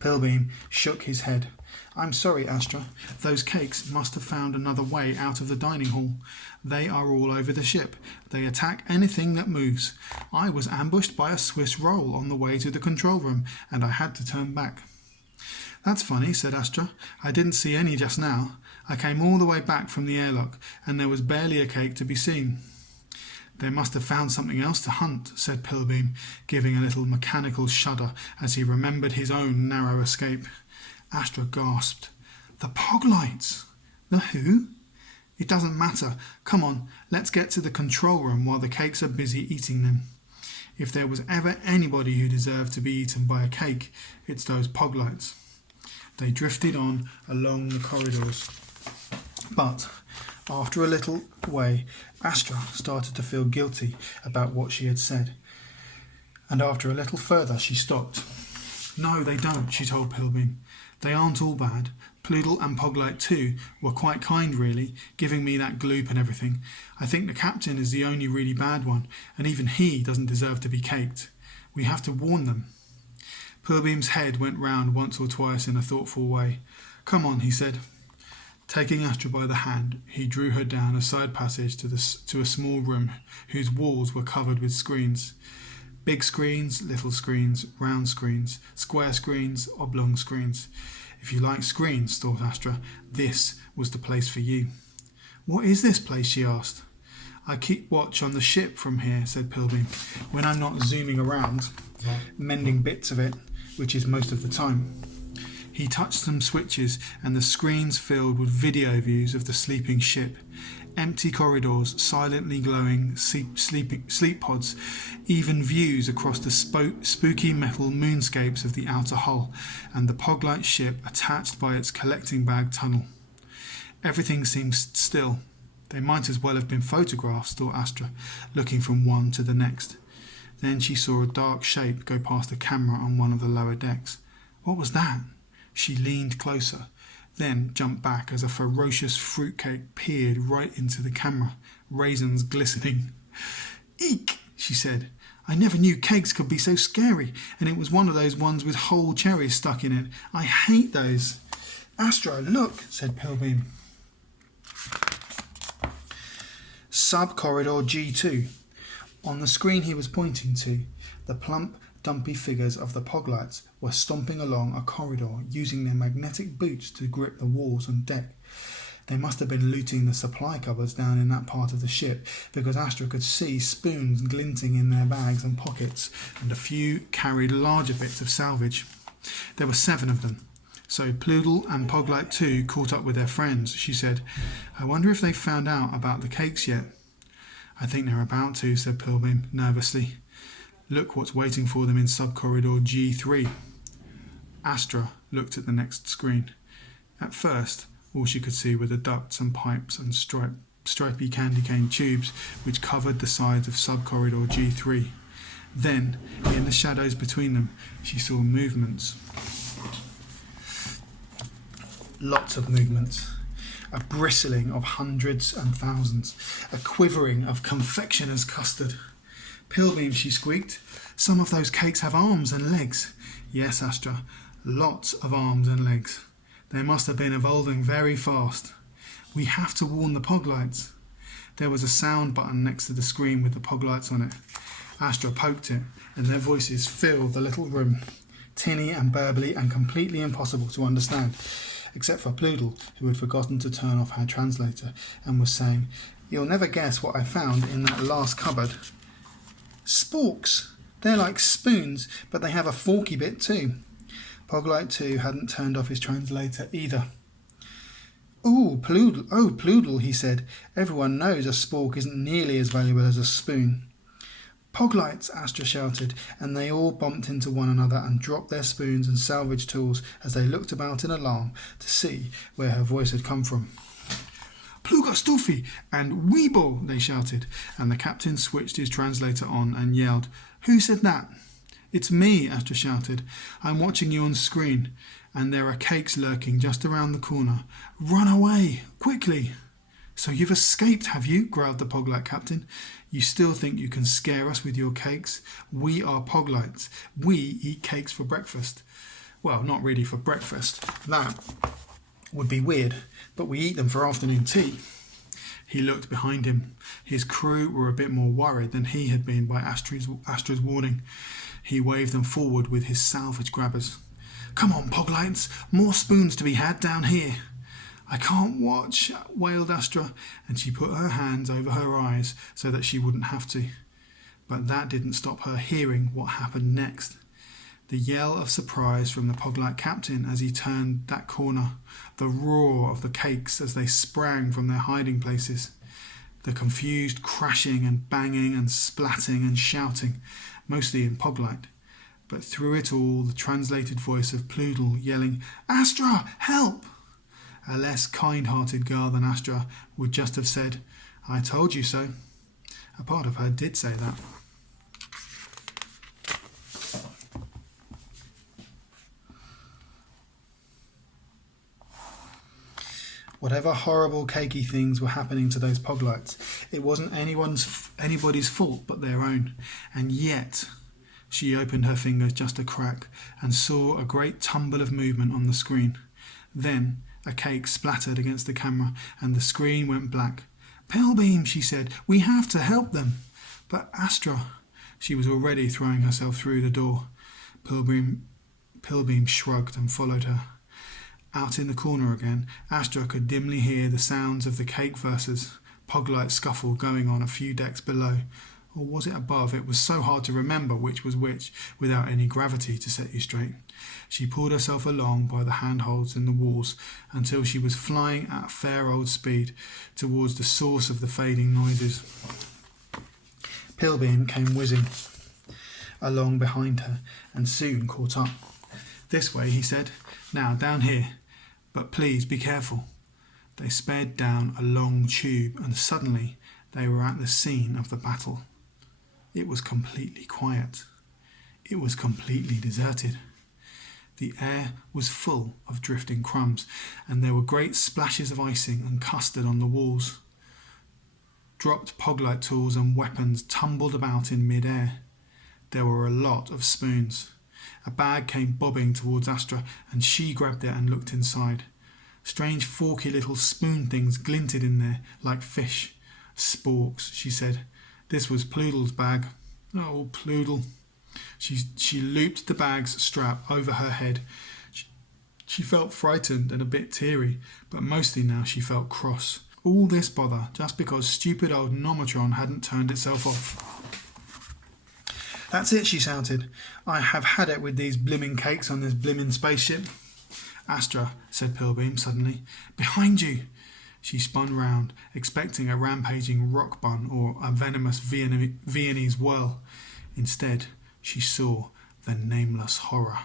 Pilbeam shook his head. I'm sorry, Astra. Those cakes must have found another way out of the dining hall. They are all over the ship. They attack anything that moves. I was ambushed by a Swiss roll on the way to the control room, and I had to turn back. That's funny, said Astra. I didn't see any just now. I came all the way back from the airlock, and there was barely a cake to be seen. They must have found something else to hunt, said Pilbeam, giving a little mechanical shudder as he remembered his own narrow escape. Astra gasped. The Poglites! The who? It doesn't matter. Come on, let's get to the control room while the cakes are busy eating them. If there was ever anybody who deserved to be eaten by a cake, it's those Poglites. They drifted on along the corridors. But after a little way, Astra started to feel guilty about what she had said. And after a little further, she stopped. No, they don't, she told Pilbeam. They aren't all bad. Ploodle and Poglite too were quite kind, really, giving me that gloop and everything. I think the captain is the only really bad one, and even he doesn't deserve to be caked. We have to warn them. Pilbeam's head went round once or twice in a thoughtful way. Come on, he said. Taking Astra by the hand, he drew her down a side passage to a small room whose walls were covered with screens. Big screens, little screens, round screens, square screens, oblong screens. If you like screens, thought Astra, this was the place for you. What is this place, she asked. I keep watch on the ship from here, said Pilbeam, when I'm not zooming around, mending bits of it, which is most of the time. He touched some switches and the screens filled with video views of the sleeping ship. Empty corridors, silently glowing sleep pods, even views across the spooky metal moonscapes of the outer hull, and the Poglite ship attached by its collecting bag tunnel. Everything seemed still. They might as well have been photographs, thought Astra, looking from one to the next. Then she saw a dark shape go past a camera on one of the lower decks. What was that? She leaned closer, then jumped back as a ferocious fruitcake peered right into the camera, raisins glistening. Eek, she said. I never knew cakes could be so scary, and it was one of those ones with whole cherries stuck in it. I hate those. Astra, look, said Pilbeam. Sub-corridor G2. On the screen he was pointing to, the plump, dumpy figures of the Poglites were stomping along a corridor using their magnetic boots to grip the walls and deck. They must have been looting the supply cupboards down in that part of the ship, because Astra could see spoons glinting in their bags and pockets, and a few carried larger bits of salvage. There were 7 of them. So Ploodle and Poglite too caught up with their friends, she said. I wonder if they've found out about the cakes yet. I think they're about to, said Pilbeam nervously. Look what's waiting for them in sub-corridor G3. Astra looked at the next screen. At first, all she could see were the ducts and pipes and stripy candy cane tubes which covered the sides of sub-corridor G3. Then, in the shadows between them, she saw movements. Lots of movements. A bristling of hundreds and thousands. A quivering of confectioner's custard. Pilbeam, she squeaked. Some of those cakes have arms and legs. Yes, Astra, lots of arms and legs. They must have been evolving very fast. We have to warn the Poglites. There was a sound button next to the screen with the Poglites on it. Astra poked it, and their voices filled the little room, tinny and burbly and completely impossible to understand, except for Ploodle, who had forgotten to turn off her translator and was saying, You'll never guess what I found in that last cupboard. Sporks. They're like spoons, but they have a forky bit too. Poglite too hadn't turned off his translator either. Ploodle, he said. Everyone knows a spork isn't nearly as valuable as a spoon. Poglites, Astra shouted, and they all bumped into one another and dropped their spoons and salvage tools as they looked about in alarm to see where her voice had come from. Pluga Stufi and Weeble, they shouted, and the captain switched his translator on and yelled, Who said that? It's me, Astra shouted. I'm watching you on screen, and there are cakes lurking just around the corner. Run away, quickly. So you've escaped, have you? Growled the Poglite captain. You still think you can scare us with your cakes? We are Poglites. We eat cakes for breakfast. Well, not really for breakfast. That would be weird, but we eat them for afternoon tea. He looked behind him. His crew were a bit more worried than he had been by Astra's warning. He waved them forward with his salvage grabbers. "Come on, Poglites, more spoons to be had down here." "I can't watch," wailed Astra, and she put her hands over her eyes so that she wouldn't have to. But that didn't stop her hearing what happened next. The yell of surprise from the Poglite captain as he turned that corner, the roar of the cakes as they sprang from their hiding places, the confused crashing and banging and splatting and shouting, mostly in Poglite. But through it all, the translated voice of Ploodle yelling, "Astra, help!" A less kind-hearted girl than Astra would just have said, "I told you so." A part of her did say that. Whatever horrible cakey things were happening to those Poglites, it wasn't anybody's fault but their own. And yet, she opened her fingers just a crack and saw a great tumble of movement on the screen. Then a cake splattered against the camera and the screen went black. "Pilbeam," she said, "we have to help them." "But Astra..." She was already throwing herself through the door. Pilbeam shrugged and followed her. Out in the corner again, Astra could dimly hear the sounds of the cake versus Poglite scuffle going on a few decks below. Or was it above? It was so hard to remember which was which without any gravity to set you straight. She pulled herself along by the handholds in the walls until she was flying at fair old speed towards the source of the fading noises. Pilbeam came whizzing along behind her and soon caught up. "This way," he said. "Now, down here. But please be careful." They sped down a long tube and suddenly they were at the scene of the battle. It was completely quiet. It was completely deserted. The air was full of drifting crumbs and there were great splashes of icing and custard on the walls. Dropped Poglite tools and weapons tumbled about in mid-air. There were a lot of spoons. A bag came bobbing towards Astra and she grabbed it and looked inside. Strange forky little spoon things glinted in there like fish. "Sporks," she said. This was Ploodle's bag. Oh, Ploodle. She looped the bag's strap over her head. She felt frightened and a bit teary, but mostly now she felt cross. All this bother just because stupid old Nomatron hadn't turned itself off. "That's it," she shouted. "I have had it with these blimmin' cakes on this blimmin' spaceship." "Astra," said Pilbeam suddenly. "Behind you!" She spun round, expecting a rampaging rock bun or a venomous Viennese whirl. Instead, she saw the nameless horror.